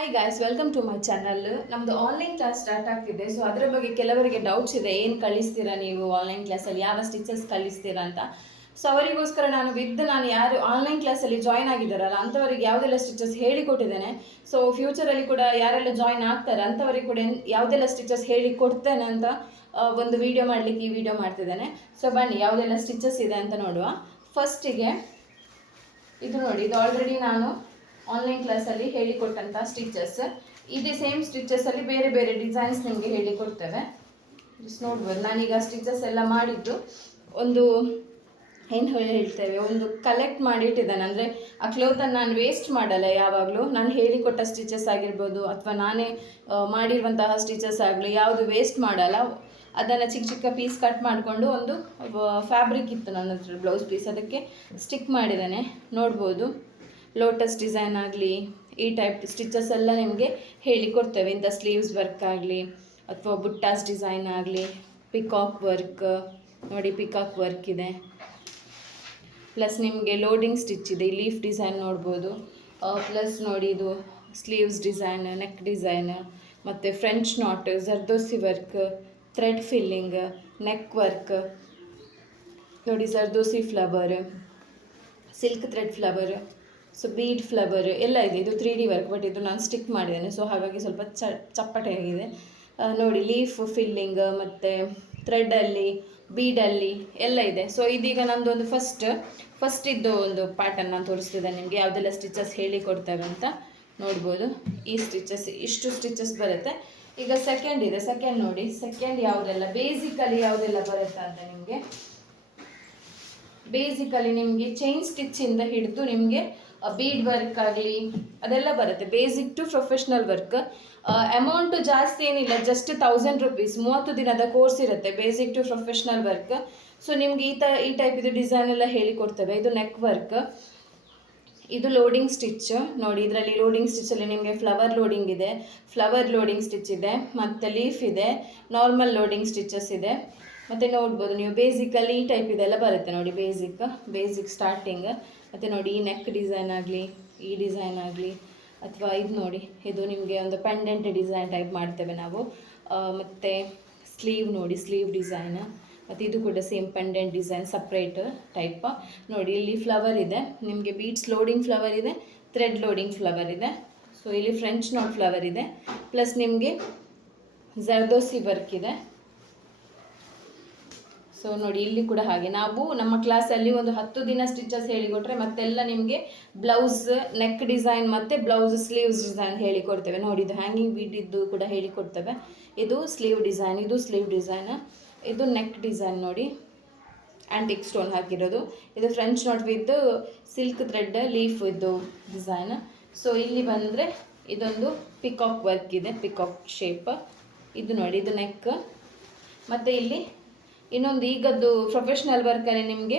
Hi guys, welcome to my channel. ನಮ್ಮದು online class start ಆಗ್ತಿದೆ. So ಅದರ ಬಗ್ಗೆ ಕೆಲವರಿಗೆ ಡೌಟ್ಸ್ ಇದೆ. ಏನು ಕಳಿಸ್ತೀರಾ ನೀವು ಆನ್ಲೈನ್ ಕ್ಲಾಸಲ್ಲಿ, ಯಾವ ಸ್ಟಿಚಸ್ ಕಳಿಸ್ತೀರಾ ಅಂತ. ಸೊ ಅವರಿಗೋಸ್ಕರ ನಾನು ಯಾರು ಆನ್ಲೈನ್ ಕ್ಲಾಸಲ್ಲಿ ಜಾಯ್ನ್ ಆಗಿದ್ದಾರಲ್ಲ ಅಂಥವರಿಗೆ ಯಾವುದೆಲ್ಲ ಸ್ಟಿಚಸ್ ಹೇಳಿಕೊಟ್ಟಿದ್ದೇನೆ. ಸೊ ಫ್ಯೂಚರಲ್ಲಿ ಕೂಡ ಯಾರೆಲ್ಲ ಜಾಯ್ನ್ ಆಗ್ತಾರೆ ಅಂಥವರಿಗೆ ಕೂಡ ಯಾವುದೆಲ್ಲ ಸ್ಟಿಚಸ್ ಹೇಳಿಕೊಡ್ತೇನೆ ಅಂತ ಒಂದು ವಿಡಿಯೋ ಮಾಡಲಿಕ್ಕೆ ಈ ವಿಡಿಯೋ ಮಾಡ್ತಿದ್ದೇನೆ. ಸೊ ಬನ್ನಿ ಯಾವುದೆಲ್ಲ ಸ್ಟಿಚಸ್ ಇದೆ ಅಂತ ನೋಡುವ. ಫಸ್ಟಿಗೆ ಇದು ನೋಡಿ, ಇದು ಆಲ್ರೆಡಿ ನಾನು ಆನ್ಲೈನ್ ಕ್ಲಾಸಲ್ಲಿ ಹೇಳಿಕೊಟ್ಟಂಥ ಸ್ಟಿಚಸ್. ಇದೇ ಸೇಮ್ ಸ್ಟಿಚಸ್ಸಲ್ಲಿ ಬೇರೆ ಬೇರೆ ಡಿಸೈನ್ಸ್ ನಿಮಗೆ ಹೇಳಿಕೊಡ್ತೇವೆ. ಜಸ್ಟ್ ನೋಡ್ಬೋದು. ನಾನೀಗ ಸ್ಟಿಚಸ್ ಎಲ್ಲ ಮಾಡಿದ್ದು ಒಂದು ಏನು ಹೇಳ್ತೇವೆ, ಒಂದು ಕಲೆಕ್ಟ್ ಮಾಡಿಟ್ಟಿದ್ದೇನೆ. ಅಂದರೆ ಆ ಕ್ಲೋತನ್ನು ನಾನು ವೇಸ್ಟ್ ಮಾಡಲ್ಲ ಯಾವಾಗಲೂ. ನಾನು ಹೇಳಿಕೊಟ್ಟ ಸ್ಟಿಚಸ್ ಆಗಿರ್ಬೋದು ಅಥವಾ ನಾನೇ ಮಾಡಿರುವಂತಹ ಸ್ಟಿಚಸ್ ಆಗಲಿ ಯಾವುದು ವೇಸ್ಟ್ ಮಾಡಲ್ಲ. ಅದನ್ನು ಚಿಕ್ಕ ಚಿಕ್ಕ ಪೀಸ್ ಕಟ್ ಮಾಡಿಕೊಂಡು ಒಂದು ಫ್ಯಾಬ್ರಿಕ್ ಇತ್ತು ನನ್ನ ಹತ್ರ, ಬ್ಲೌಸ್ ಪೀಸ್, ಅದಕ್ಕೆ ಸ್ಟಿಕ್ ಮಾಡಿದ್ದೇನೆ. ನೋಡ್ಬೋದು, ಲೋಟಸ್ ಡಿಸೈನ್ ಆಗಲಿ ಈ ಟೈಪ್ ಸ್ಟಿಚಸ್ ಎಲ್ಲ ನಿಮಗೆ ಹೇಳಿಕೊಡ್ತೇವೆ. ಇಂಥ ಸ್ಲೀವ್ಸ್ ವರ್ಕ್ ಆಗಲಿ ಅಥವಾ ಬುಟ್ಟಾಸ್ ಡಿಸೈನ್ ಆಗಲಿ, ಪಿಕಾಕ್ ವರ್ಕ್ ನೋಡಿ, ಪಿಕಾಕ್ ವರ್ಕ್ ಇದೆ. ಪ್ಲಸ್ ನಿಮಗೆ ಲೋಡಿಂಗ್ ಸ್ಟಿಚ್ ಇದೆ, ಲೀಫ್ ಡಿಸೈನ್ ನೋಡ್ಬೋದು. ಪ್ಲಸ್ ನೋಡಿ, ಇದು ಸ್ಲೀವ್ಸ್ ಡಿಸೈನ್, ನೆಕ್ ಡಿಸೈನ್, ಮತ್ತು French knot, zardozi work, thread filling, neck work ನೋಡಿ, zardozi flower, silk thread flower, so bead flower ಎಲ್ಲ ಇದೆ. ಇದು 3D ವರ್ಕ್, ಬಟ್ ಇದು ನಾನು ಸ್ಟಿಕ್ ಮಾಡಿದ್ದೇನೆ, ಸೊ ಹಾಗಾಗಿ ಸ್ವಲ್ಪ ಚಪ್ಪಟೆಯಾಗಿದೆ ನೋಡಿ. ಲೀಫ್ ಫಿಲ್ಲಿಂಗ್ ಮತ್ತು ಥ್ರೆಡ್ಡಲ್ಲಿ, ಬೀಡಲ್ಲಿ ಎಲ್ಲ ಇದೆ. ಸೊ ಇದೀಗ ನಂದೊಂದು ಫಸ್ಟ್ ಇದ್ದು ಒಂದು ಪ್ಯಾಟರ್ನ್ ನಾನು ತೋರಿಸ್ತಿದ್ದೆ ನಿಮಗೆ, ಯಾವುದೆಲ್ಲ ಸ್ಟಿಚಸ್ ಹೇಳಿಕೊಡ್ತೇವೆ ಅಂತ ನೋಡ್ಬೋದು. ಈ ಸ್ಟಿಚಸ್, ಇಷ್ಟು ಸ್ಟಿಚಸ್ ಬರುತ್ತೆ. ಈಗ ಸೆಕೆಂಡ್ ಇದೆ. ಸೆಕೆಂಡ್ ನೋಡಿ, ಸೆಕೆಂಡ್ ಯಾವುದೆಲ್ಲ ಬೇಸಿಕಲಿ ಯಾವುದೆಲ್ಲ ಬರುತ್ತೆ ಅಂತ ನಿಮಗೆ. ಬೇಸಿಕಲಿ ನಿಮಗೆ ಚೈನ್ ಸ್ಟಿಚ್ಚಿಂದ ಹಿಡಿದು ನಿಮಗೆ ಬೀಡ್ ವರ್ಕ್ ಆಗಲಿ ಅದೆಲ್ಲ ಬರುತ್ತೆ. Basic to professional work. Amount ಜಾಸ್ತಿ ಏನಿಲ್ಲ, ಜಸ್ಟ್ 1000 ರೂಪೀಸ್. 30 ದಿನದ ಕೋರ್ಸ್ ಇರುತ್ತೆ, basic to professional work. So ನಿಮ್ಗೆ ಈ ಟೈಪ್ ಇದು ಡಿಸೈನ್ ಎಲ್ಲ ಹೇಳಿಕೊಡ್ತೇವೆ. ಇದು ನೆಕ್ ವರ್ಕ್, ಇದು ಲೋಡಿಂಗ್ ಸ್ಟಿಚ್ ನೋಡಿ. ಇದರಲ್ಲಿ ಲೋಡಿಂಗ್ ಸ್ಟಿಚ್ಚಲ್ಲಿ ನಿಮಗೆ ಫ್ಲವರ್ ಲೋಡಿಂಗ್ ಇದೆ, ಫ್ಲವರ್ ಲೋಡಿಂಗ್ ಸ್ಟಿಚ್ ಇದೆ, ಮತ್ತು ಲೀಫ್ ಇದೆ, ನಾರ್ಮಲ್ ಲೋಡಿಂಗ್ ಸ್ಟಿಚಸ್ ಇದೆ. ಮತ್ತು ನೋಡ್ಬೋದು ನೀವು ಬೇಸಿಕಲ್ಲಿ ಈ ಟೈಪ್ ಇದೆಲ್ಲ ಬರುತ್ತೆ ನೋಡಿ. Basic starting. ಮತ್ತು ನೋಡಿ, ಈ ನೆಕ್ ಡಿಸೈನ್ ಆಗಲಿ, ಈ ಡಿಸೈನ್ ಆಗಲಿ, ಅಥವಾ ಇದು ನೋಡಿ, ಇದು ನಿಮಗೆ ಒಂದು ಪೆಂಡೆಂಟ್ ಡಿಸೈನ್ ಟೈಪ್ ಮಾಡ್ತೇವೆ ನಾವು. ಮತ್ತು ಸ್ಲೀವ್ ನೋಡಿ, ಸ್ಲೀವ್ ಡಿಸೈನ್, ಮತ್ತು ಇದು ಕೂಡ same pendant design separate type ನೋಡಿ. ಇಲ್ಲಿ ಫ್ಲವರ್ ಇದೆ ನಿಮಗೆ, ಬೀಡ್ಸ್ ಲೋಡಿಂಗ್ ಫ್ಲವರ್ ಇದೆ, ಥ್ರೆಡ್ ಲೋಡಿಂಗ್ ಫ್ಲವರ್ ಇದೆ. ಸೊ ಇಲ್ಲಿ ಫ್ರೆಂಚ್ ನಾಟ್ ಫ್ಲವರ್ ಇದೆ, ಪ್ಲಸ್ ನಿಮಗೆ ಜರ್ದೋಸಿ ವರ್ಕ್ ಇದೆ. ಸೊ ನೋಡಿ, ಇಲ್ಲಿ ಕೂಡ ಹಾಗೆ ನಾವು ನಮ್ಮ ಕ್ಲಾಸಲ್ಲಿ ಒಂದು 10 ದಿನ ಸ್ಟಿಚಸ್ ಹೇಳಿಕೊಟ್ರೆ ಮತ್ತೆಲ್ಲ ನಿಮಗೆ ಬ್ಲೌಸ್ ನೆಕ್ ಡಿಸೈನ್ ಮತ್ತು ಬ್ಲೌಸ್ ಸ್ಲೀವ್ಸ್ ಡಿಸೈನ್ ಹೇಳಿಕೊಡ್ತೇವೆ ನೋಡಿ. ಇದು ಹ್ಯಾಂಗಿಂಗ್ ಬೀಡಿದ್ದು ಕೂಡ ಹೇಳಿಕೊಡ್ತೇವೆ. ಇದು ಸ್ಲೀವ್ ಡಿಸೈನ್, ಇದು ಸ್ಲೀವ್ ಡಿಸೈನ್, ಇದು ನೆಕ್ ಡಿಸೈನ್ ನೋಡಿ, ಆ್ಯಂಟಿಕ್ ಸ್ಟೋನ್ ಹಾಕಿರೋದು. ಇದು French not with silk thread leaf ಇದು ಡಿಸೈನ್. ಸೊ ಇಲ್ಲಿ ಬಂದರೆ ಇದೊಂದು ಪಿಕಾಕ್ ವರ್ಕ್ ಇದೆ, ಪಿಕಾಕ್ ಶೇಪ್. ಇದು ನೋಡಿ, ಇದು ನೆಕ್. ಮತ್ತು ಇಲ್ಲಿ ಇನ್ನೊಂದು ಈಗದ್ದು ಪ್ರೊಫೆಷ್ನಲ್ ವರ್ಕಲ್ಲಿ ನಿಮಗೆ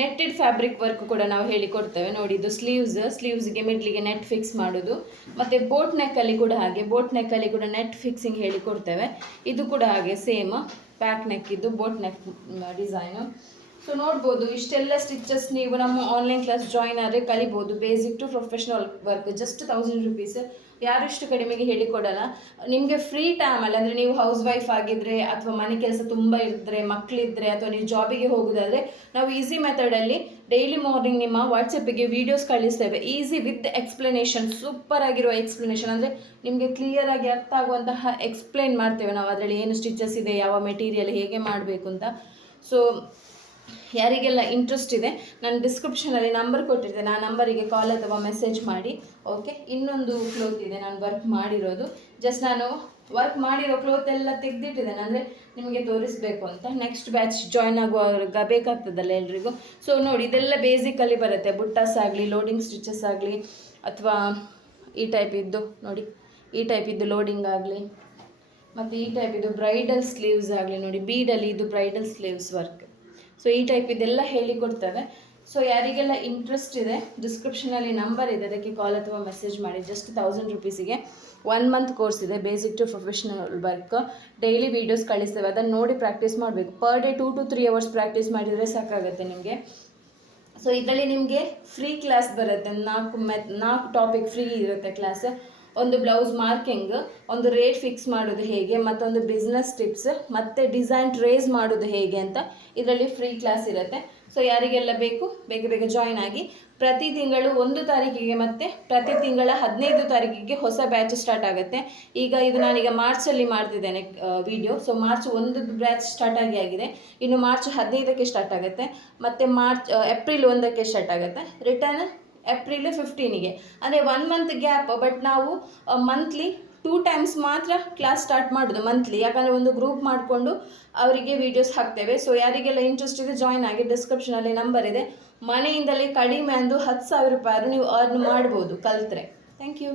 ನೆಟ್ಟೆಡ್ ಫ್ಯಾಬ್ರಿಕ್ ವರ್ಕ್ ಕೂಡ ನಾವು ಹೇಳಿಕೊಡ್ತೇವೆ ನೋಡಿ. ಇದು ಸ್ಲೀವ್ಸ್ಗೆ ಮಿಡ್ಲಿಗೆ ನೆಟ್ ಫಿಕ್ಸ್ ಮಾಡೋದು. ಮತ್ತು ಬೋಟ್ ನೆಕ್ಕಲ್ಲಿ ಕೂಡ ಹಾಗೆ, ಬೋಟ್ ನೆಕ್ಕಲ್ಲಿ ಕೂಡ ನೆಟ್ ಫಿಕ್ಸಿಂಗ್ ಹೇಳಿಕೊಡ್ತೇವೆ. ಇದು ಕೂಡ ಹಾಗೆ ಸೇಮ್ ಪ್ಯಾಕ್ ನೆಕ್, ಇದು ಬೋಟ್ ನೆಕ್ ಡಿಸೈನು. ಸೊ ನೋಡ್ಬೋದು, ಇಷ್ಟೆಲ್ಲ ಸ್ಟಿಚಸ್ ನೀವು ನಮ್ಮ ಆನ್ಲೈನ್ ಕ್ಲಾಸ್ ಜಾಯಿನ್ ಆದರೆ ಕಲಿಬೋದು. Basic to professional work, just 1000 rupees. ಯಾರಿಷ್ಟು ಕಡಿಮೆಗೆ ಹೇಳಿಕೊಡಲ್ಲ. ನಿಮಗೆ ಫ್ರೀ ಟೈಮಲ್ಲಿ, ಅಂದರೆ ನೀವು ಹೌಸ್ ವೈಫ್ ಆಗಿದ್ದರೆ ಅಥವಾ ಮನೆ ಕೆಲಸ ತುಂಬ ಇದ್ದರೆ, ಮಕ್ಕಳಿದ್ದರೆ, ಅಥವಾ ನೀವು ಜಾಬಿಗೆ ಹೋಗೋದಾದರೆ ನಾವು ಈಸಿ ಮೆಥಡಲ್ಲಿ ಡೈಲಿ ಮಾರ್ನಿಂಗ್ ನಿಮ್ಮ ವಾಟ್ಸಪ್ಪಿಗೆ ವೀಡಿಯೋಸ್ ಕಳಿಸ್ತೇವೆ. ಈಸಿ ವಿತ್ ಎಕ್ಸ್ಪ್ಲನೇಷನ್, ಸೂಪರ್ ಆಗಿರುವ ಎಕ್ಸ್ಪ್ಲನೇಷನ್, ಅಂದರೆ ನಿಮಗೆ ಕ್ಲಿಯರಾಗಿ ಅರ್ಥ ಆಗುವಂತಹ ಎಕ್ಸ್ಪ್ಲೈನ್ ಮಾಡ್ತೇವೆ ನಾವು. ಅದರಲ್ಲಿ ಏನು ಸ್ಟಿಚಸ್ ಇದೆ, ಯಾವ ಮೆಟೀರಿಯಲ್ ಹೇಗೆ ಮಾಡಬೇಕು ಅಂತ. ಸೊ ಯಾರಿಗೆಲ್ಲ ಇಂಟ್ರೆಸ್ಟ್ ಇದೆ, ನಾನು ಡಿಸ್ಕ್ರಿಪ್ಷನಲ್ಲಿ ನಂಬರ್ ಕೊಟ್ಟಿರ್ತೇನೆ, ಆ ನಂಬರಿಗೆ ಕಾಲ್ ಅಥವಾ ಮೆಸೇಜ್ ಮಾಡಿ. ಓಕೆ. ಇನ್ನೊಂದು ಕ್ಲೋತ್ ಇದೆ ನಾನು ವರ್ಕ್ ಮಾಡಿರೋದು. ಜಸ್ಟ್ ನಾನು ವರ್ಕ್ ಮಾಡಿರೋ ಕ್ಲೋತ್ ಎಲ್ಲ ತೆಗೆದಿಟ್ಟಿದ್ದೇನೆ, ಅಂದರೆ ನಿಮಗೆ ತೋರಿಸಬೇಕು ಅಂತ. ನೆಕ್ಸ್ಟ್ ಬ್ಯಾಚ್ ಜಾಯ್ನ್ ಆಗುವಾಗ ಬೇಕಾಗ್ತದಲ್ಲ ಎಲ್ರಿಗೂ. ಸೊ ನೋಡಿ, ಇದೆಲ್ಲ ಬೇಸಿಕಲ್ಲಿ ಬರುತ್ತೆ. ಬುಟ್ಟಾಸ್ ಆಗಲಿ, ಲೋಡಿಂಗ್ ಸ್ಟಿಚಸ್ ಆಗಲಿ, ಅಥವಾ ಈ ಟೈಪ್ ಇದ್ದು ನೋಡಿ, ಈ ಟೈಪ್ ಇದ್ದು ಲೋಡಿಂಗ್ ಆಗಲಿ, ಮತ್ತು ಈ ಟೈಪ್ ಇದು ಬ್ರೈಡಲ್ ಸ್ಲೀವ್ಸ್ ಆಗಲಿ ನೋಡಿ. ಬೀಡಲ್ಲಿ ಇದು ಬ್ರೈಡಲ್ ಸ್ಲೀವ್ಸ್ ವರ್ಕ್. ಸೊ ಈ ಟೈಪ್ ಇದೆಲ್ಲ ಹೇಳಿಕೊಡ್ತೇವೆ. ಸೊ ಯಾರಿಗೆಲ್ಲ ಇಂಟ್ರೆಸ್ಟ್ ಇದೆ, ಡಿಸ್ಕ್ರಿಪ್ಷನಲ್ಲಿ ನಂಬರ್ ಇದೆ, ಅದಕ್ಕೆ ಕಾಲ್ ಅಥವಾ ಮೆಸೇಜ್ ಮಾಡಿ. ಜಸ್ಟ್ 1000 ರೂಪೀಸಿಗೆ 1 ಮಂತ್ ಕೋರ್ಸ್ ಇದೆ, basic to professional work. Daily videos ಕಳಿಸ್ತೇವೆ, ಅದನ್ನು ನೋಡಿ ಪ್ರಾಕ್ಟೀಸ್ ಮಾಡಬೇಕು. Per day 2 to 3 hours practice ಮಾಡಿದರೆ ಸಾಕಾಗುತ್ತೆ ನಿಮಗೆ. ಸೊ ಇದರಲ್ಲಿ ನಿಮಗೆ ಫ್ರೀ ಕ್ಲಾಸ್ ಬರುತ್ತೆ, 4 ಟಾಪಿಕ್ ಫ್ರೀ ಇರುತ್ತೆ ಕ್ಲಾಸ್. ಒಂದು ಬ್ಲೌಸ್ ಮಾರ್ಕಿಂಗ್, ಒಂದು ರೇಟ್ ಫಿಕ್ಸ್ ಮಾಡೋದು ಹೇಗೆ, ಮತ್ತೊಂದು ಬಿಸ್ನೆಸ್ ಟಿಪ್ಸ್, ಮತ್ತು ಡಿಸೈನ್ ಟ್ರೇಸ್ ಮಾಡೋದು ಹೇಗೆ ಅಂತ ಇದರಲ್ಲಿ ಫ್ರೀ ಕ್ಲಾಸ್ ಇರುತ್ತೆ. ಸೊ ಯಾರಿಗೆಲ್ಲ ಬೇಕು ಬೇಗ ಬೇಗ ಜಾಯಿನ್ ಆಗಿ. ಪ್ರತಿ ತಿಂಗಳು 1 ತಾರೀಕಿಗೆ ಮತ್ತು ಪ್ರತಿ ತಿಂಗಳ 15 ತಾರೀಕಿಗೆ ಹೊಸ ಬ್ಯಾಚ್ ಸ್ಟಾರ್ಟ್ ಆಗುತ್ತೆ. ಈಗ ಇದು ನಾನೀಗ ಮಾರ್ಚಲ್ಲಿ ಮಾಡ್ತಿದ್ದೇನೆ video. So March 1 batch start ಆಗಿದೆ. ಇನ್ನು ಮಾರ್ಚ್ 15ಕ್ಕೆ ಸ್ಟಾರ್ಟ್ ಆಗುತ್ತೆ, ಮತ್ತು ಏಪ್ರಿಲ್ 1ಕ್ಕೆ ಸ್ಟಾರ್ಟ್ ಆಗುತ್ತೆ. ರಿಟರ್ನ್ ಏಪ್ರಿಲ್ 15ಗೆ, ಅಂದರೆ 1 ಮಂತ್ ಗ್ಯಾಪ್. ಬಟ್ ನಾವು ಮಂತ್ಲಿ 2 ಟೈಮ್ಸ್ ಮಾತ್ರ ಕ್ಲಾಸ್ ಸ್ಟಾರ್ಟ್ ಮಾಡೋದು ಮಂತ್ಲಿ, ಯಾಕಂದರೆ ಒಂದು ಗ್ರೂಪ್ ಮಾಡಿಕೊಂಡು ಅವರಿಗೆ ವೀಡಿಯೋಸ್ ಹಾಕ್ತೇವೆ. ಸೊ ಯಾರಿಗೆಲ್ಲ ಇಂಟ್ರೆಸ್ಟ್ ಇದೆ ಜಾಯಿನ್ ಆಗಿ. ಡಿಸ್ಕ್ರಿಪ್ಷನಲ್ಲಿ ನಂಬರ್ ಇದೆ. ಮನೆಯಿಂದಲೇ ಕಡಿಮೆ ಅಂದು 10,000 ರೂಪಾಯಿ ನೀವು ಅರ್ನ್ ಮಾಡ್ಬೋದು ಕಲಿತ್ರೆ. Thank you.